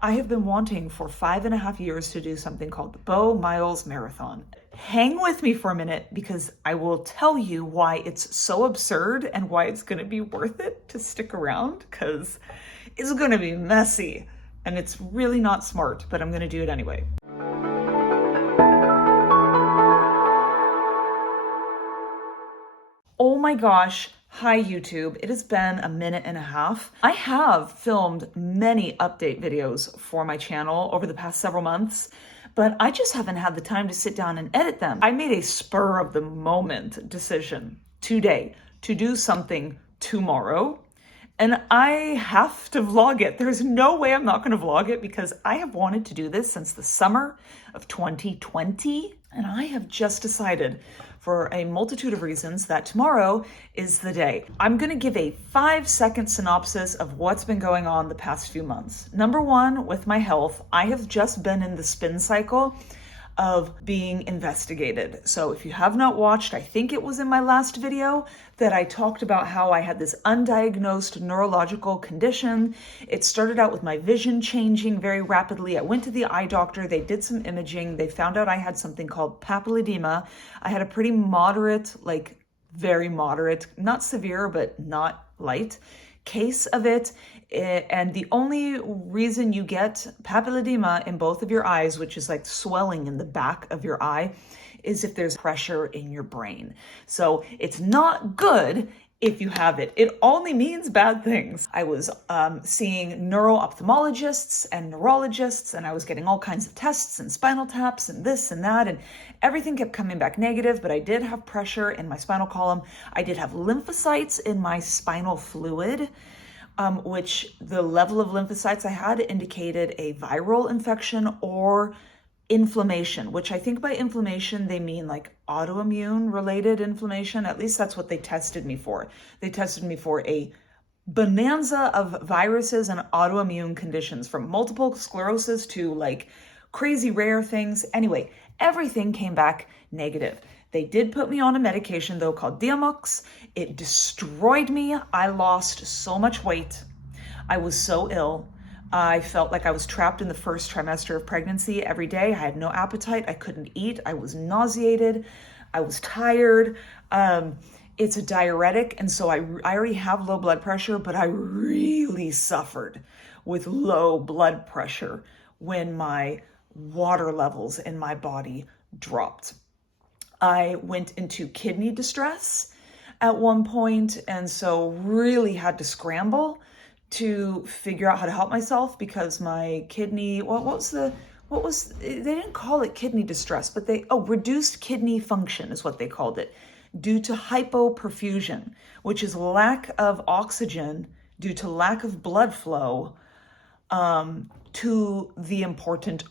I have been wanting for 5.5 years to do something called the Bow Miles Marathon. Hang with me for a minute because I will tell you why it's so absurd and why it's going to be worth it to stick around, because it's going to be messy and it's really not smart, but I'm going to do it anyway. Oh my gosh. Hi YouTube. It has been a minute and a half. I have filmed many update videos for my channel over the past several months, but I just haven't had the time to sit down and edit them. I made a spur of the moment decision today to do something tomorrow, and I have to vlog it. There's no way I'm not going to vlog it because I have wanted to do this since the summer of 2020, and I have just decided for a multitude of reasons that tomorrow is the day. I'm going to give a 5-second synopsis of what's been going on the past few months. Number one, with my health, I have just been in the spin cycle of being investigated. So if you have not watched, I think it was in my last video that I talked about how I had this undiagnosed neurological condition. It started out with my vision changing very rapidly. I went to the eye doctor, they did some imaging, they found out I had something called papilledema. I had a pretty moderate, like very moderate, not severe, but not light case of it. And the only reason you get papilledema in both of your eyes, which is like swelling in the back of your eye, is if there's pressure in your brain. So it's not good if you have it. It only means bad things. I was seeing neuro-ophthalmologists and neurologists, and I was getting all kinds of tests and spinal taps and this and that, and everything kept coming back negative, but I did have pressure in my spinal column. I did have lymphocytes in my spinal fluid, which the level of lymphocytes I had indicated a viral infection or inflammation, which I think by inflammation, they mean like autoimmune related inflammation. At least that's what they tested me for. They tested me for a bonanza of viruses and autoimmune conditions, from multiple sclerosis to like crazy rare things. Anyway, everything came back negative. They did put me on a medication though called Diamox. It destroyed me. I lost so much weight. I was so ill. I felt like I was trapped in the first trimester of pregnancy every day. I had no appetite. I couldn't eat. I was nauseated. I was tired. It's a diuretic. And so I already have low blood pressure, but I really suffered with low blood pressure when my water levels in my body dropped. I went into kidney distress at one point, and so really had to scramble to figure out how to help myself because my kidney, they didn't call it kidney distress, but reduced kidney function is what they called it, due to hypoperfusion, which is lack of oxygen due to lack of blood flow to the important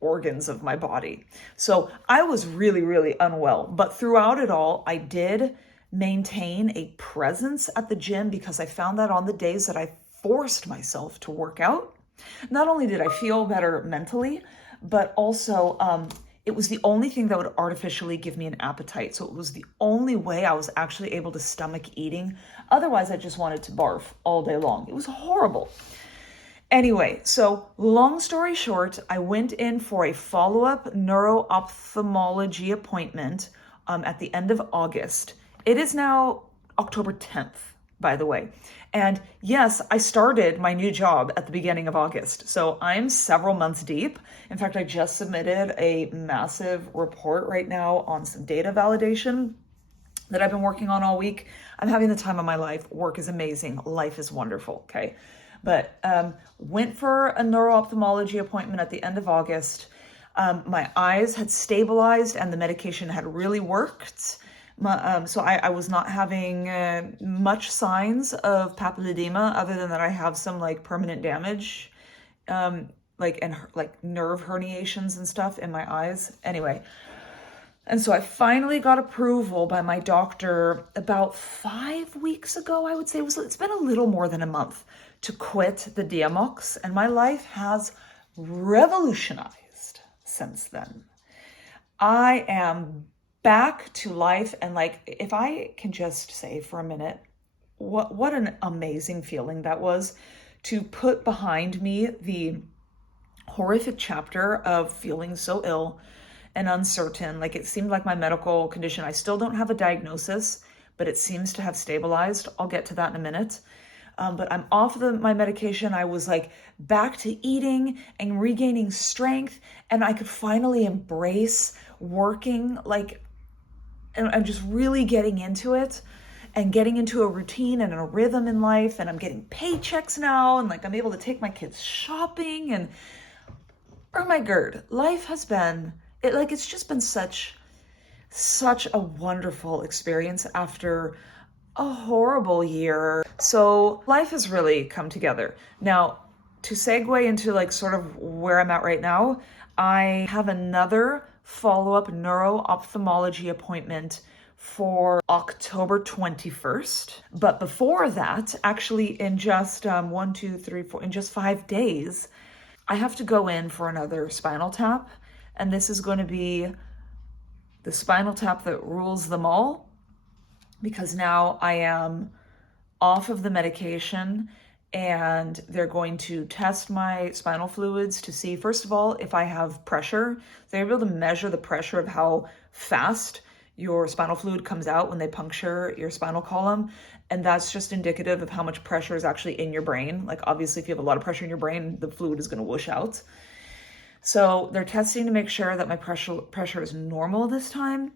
organs of my body. So I was really, really unwell, but throughout it all, I did maintain a presence at the gym because I found that on the days that I forced myself to work out, not only did I feel better mentally, but also it was the only thing that would artificially give me an appetite. So it was the only way I was actually able to stomach eating. Otherwise, I just wanted to barf all day long. It was horrible. Anyway, so long story short, I went in for a follow-up neuro-ophthalmology appointment at the end of August. It is now October 10th, by the way. And yes, I started my new job at the beginning of August. So I'm several months deep. In fact, I just submitted a massive report right now on some data validation that I've been working on all week. I'm having the time of my life. Work is amazing. Life is wonderful, okay? But went for a neuro-ophthalmology appointment at the end of August. My eyes had stabilized and the medication had really worked. So I was not having much signs of papilledema other than that I have some like permanent damage, like nerve herniations and stuff in my eyes. Anyway, and so I finally got approval by my doctor about 5 weeks ago, I would say. It's been a little more than a month to quit the Diamox, and my life has revolutionized since then. I am back to life, and like, if I can just say for a minute, what an amazing feeling that was to put behind me the horrific chapter of feeling so ill and uncertain. Like, it seemed like my medical condition, I still don't have a diagnosis, but it seems to have stabilized. I'll get to that in a minute. But I'm off my medication. I was like back to eating and regaining strength, and I could finally embrace working, like, and I'm just really getting into it and getting into a routine and a rhythm in life. And I'm getting paychecks now, and like I'm able to take my kids shopping. And oh my God, life has been it's just been such a wonderful experience after a horrible year. So life has really come together. Now, to segue into like sort of where I'm at right now, I have another follow-up neuro-ophthalmology appointment for October 21st. But before that, actually in just in just 5 days, I have to go in for another spinal tap. And this is going to be the spinal tap that rules them all, because now I am off of the medication and they're going to test my spinal fluids to see, first of all, if I have pressure. They're able to measure the pressure of how fast your spinal fluid comes out when they puncture your spinal column. And that's just indicative of how much pressure is actually in your brain. Like, obviously, if you have a lot of pressure in your brain, the fluid is going to whoosh out. So they're testing to make sure that my pressure is normal this time.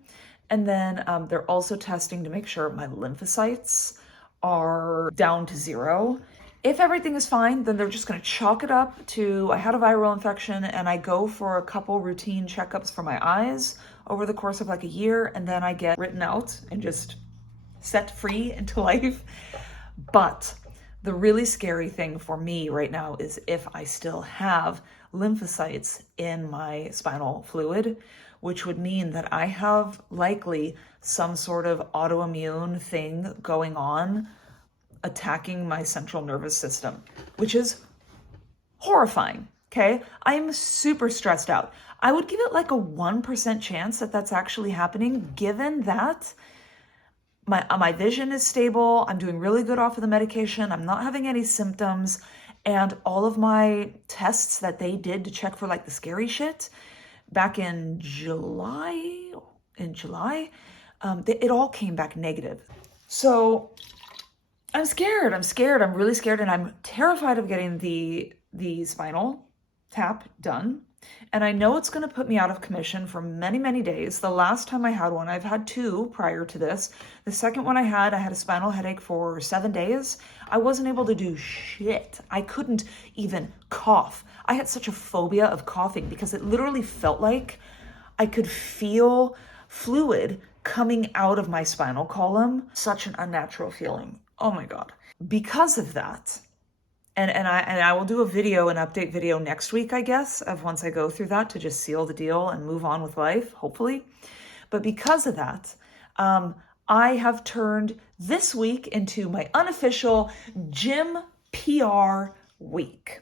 And then they're also testing to make sure my lymphocytes are down to 0. If everything is fine, then they're just going to chalk it up to I had a viral infection, and I go for a couple routine checkups for my eyes over the course of like a year, and then I get written out and just set free into life. But the really scary thing for me right now is if I still have lymphocytes in my spinal fluid, which would mean that I have likely some sort of autoimmune thing going on attacking my central nervous system, which is horrifying. Okay. I am super stressed out. I would give it like a 1% chance that that's actually happening, given that my vision is stable. I'm doing really good off of the medication. I'm not having any symptoms. And all of my tests that they did to check for like the scary shit back in July, it all came back negative. So I'm scared. I'm really scared. And I'm terrified of getting the spinal tap done. And I know it's going to put me out of commission for many, many days. The last time I had one, I've had 2 prior to this. The second one I had a spinal headache for 7 days. I wasn't able to do shit. I couldn't even cough. I had such a phobia of coughing because it literally felt like I could feel fluid coming out of my spinal column. Such an unnatural feeling. Oh my God. Because of that, and I will do an update video next week, I guess, of once I go through that to just seal the deal and move on with life, hopefully. But because of that, I have turned this week into my unofficial gym PR week.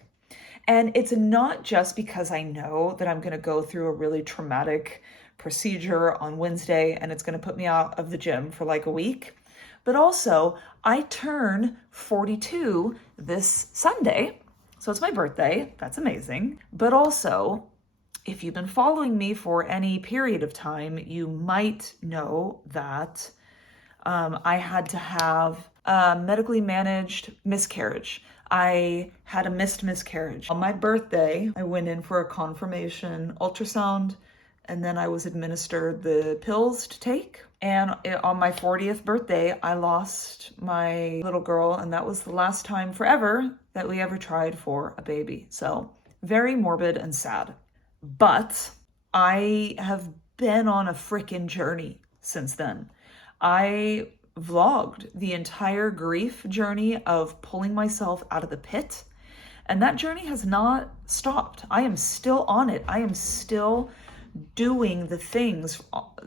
And it's not just because I know that I'm going to go through a really traumatic procedure on Wednesday and it's going to put me out of the gym for like a week. But also, I turn 42 this Sunday, so it's my birthday. That's amazing. But also, if you've been following me for any period of time, you might know that I had to have a medically managed miscarriage. I had a missed miscarriage. On my birthday, I went in for a confirmation ultrasound, and then I was administered the pills to take. And on my 40th birthday, I lost my little girl, and that was the last time forever that we ever tried for a baby. So very morbid and sad. But I have been on a frickin' journey since then. I vlogged the entire grief journey of pulling myself out of the pit, and that journey has not stopped. I am still on it. I am still doing the things.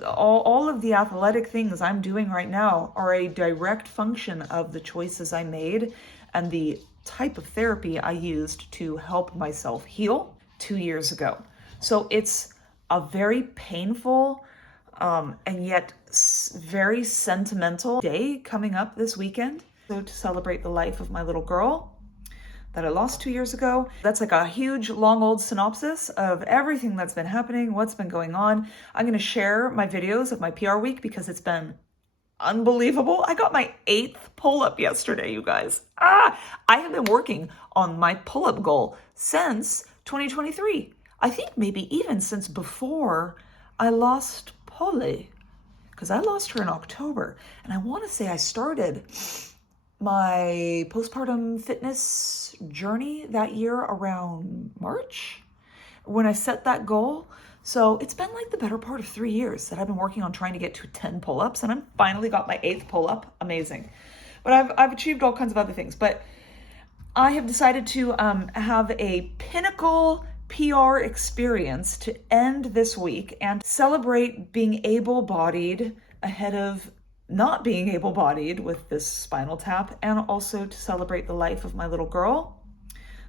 All of the athletic things I'm doing right now are a direct function of the choices I made and the type of therapy I used to help myself heal 2 years ago. So it's a very painful and yet very sentimental day coming up this weekend. So to celebrate the life of my little girl, that I lost 2 years ago. That's like a huge, long, old synopsis of everything that's been happening, what's been going on. I'm going to share my videos of my PR week because it's been unbelievable. I got my 8th pull-up yesterday, you guys. I have been working on my pull-up goal since 2023. I think maybe even since before I lost Polly, because I lost her in October. And I want to say I started my postpartum fitness journey that year around March when I set that goal. So it's been like the better part of 3 years that I've been working on trying to get to 10 pull-ups, and I'm finally got my 8th pull-up. Amazing. But I've achieved all kinds of other things. But I have decided to have a pinnacle PR experience to end this week and celebrate being able-bodied ahead of not being able-bodied with this spinal tap, and also to celebrate the life of my little girl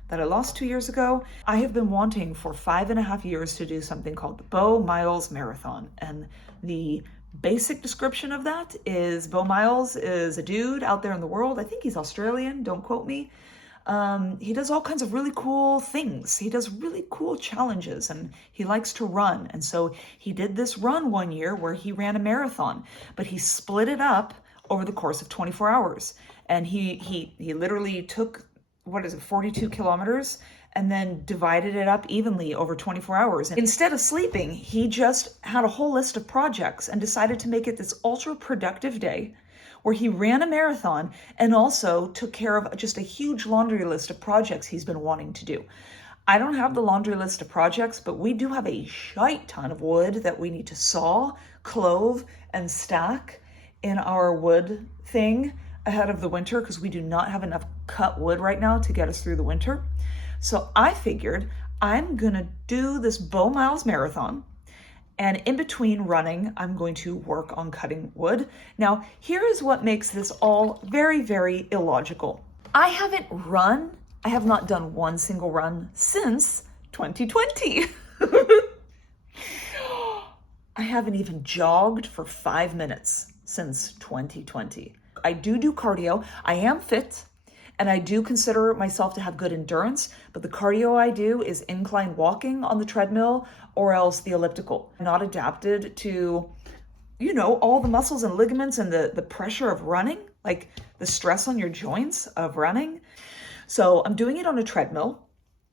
that I lost 2 years ago. I have been wanting for 5.5 years to do something called the Beau Miles Marathon. And the basic description of that is Beau Miles is a dude out there in the world. I think he's Australian, don't quote me. He does all kinds of really cool things. He does really cool challenges, and he likes to run. And so he did this run one year where he ran a marathon, but he split it up over the course of 24 hours. And he literally took, 42 kilometers, and then divided it up evenly over 24 hours. And instead of sleeping, he just had a whole list of projects and decided to make it this ultra productive day where he ran a marathon and also took care of just a huge laundry list of projects he's been wanting to do. I don't have the laundry list of projects, but we do have a shite ton of wood that we need to saw, clove, and stack in our wood thing ahead of the winter, because we do not have enough cut wood right now to get us through the winter. So I figured I'm gonna do this Beau Miles Marathon, and in between running, I'm going to work on cutting wood. Now, here is what makes this all very, very illogical. I have not done one single run since 2020. I haven't even jogged for 5 minutes since 2020. I do cardio. I am fit, and I do consider myself to have good endurance, but the cardio I do is incline walking on the treadmill or else the elliptical. I'm not adapted to, all the muscles and ligaments and the pressure of running, like the stress on your joints of running. So I'm doing it on a treadmill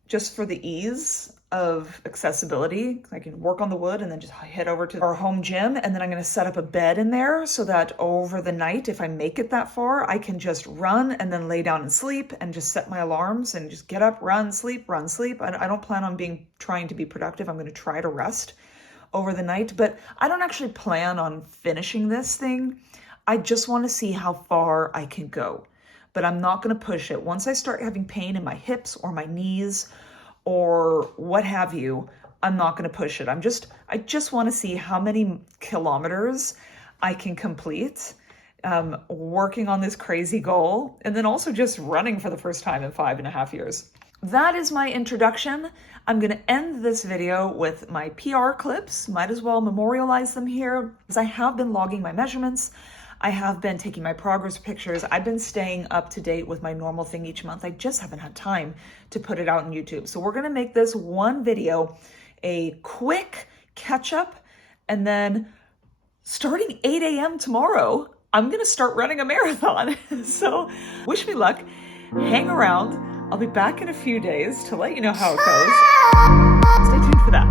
just for the ease of accessibility. I can work on the wood and then just head over to our home gym, and then I'm going to set up a bed in there so that over the night, if I make it that far, I can just run and then lay down and sleep and just set my alarms and just get up, run, sleep, run, sleep. I don't plan on trying to be productive. I'm going to try to rest over the night, but I don't actually plan on finishing this thing. I just want to see how far I can go, but I'm not going to push it. Once I start having pain in my hips or my knees or what have you, I'm not going to push it. I just want to see how many kilometers I can complete working on this crazy goal, and then also just running for the first time in 5.5 years. That is my introduction. I'm going to end this video with my PR clips. Might as well memorialize them here, because I have been logging my measurements. I have been taking my progress pictures. I've been staying up to date with my normal thing each month. I just haven't had time to put it out on YouTube. So we're gonna make this one video a quick catch up, and then starting 8 a.m. tomorrow, I'm gonna start running a marathon. So wish me luck, hang around. I'll be back in a few days to let you know how it goes. Stay tuned for that.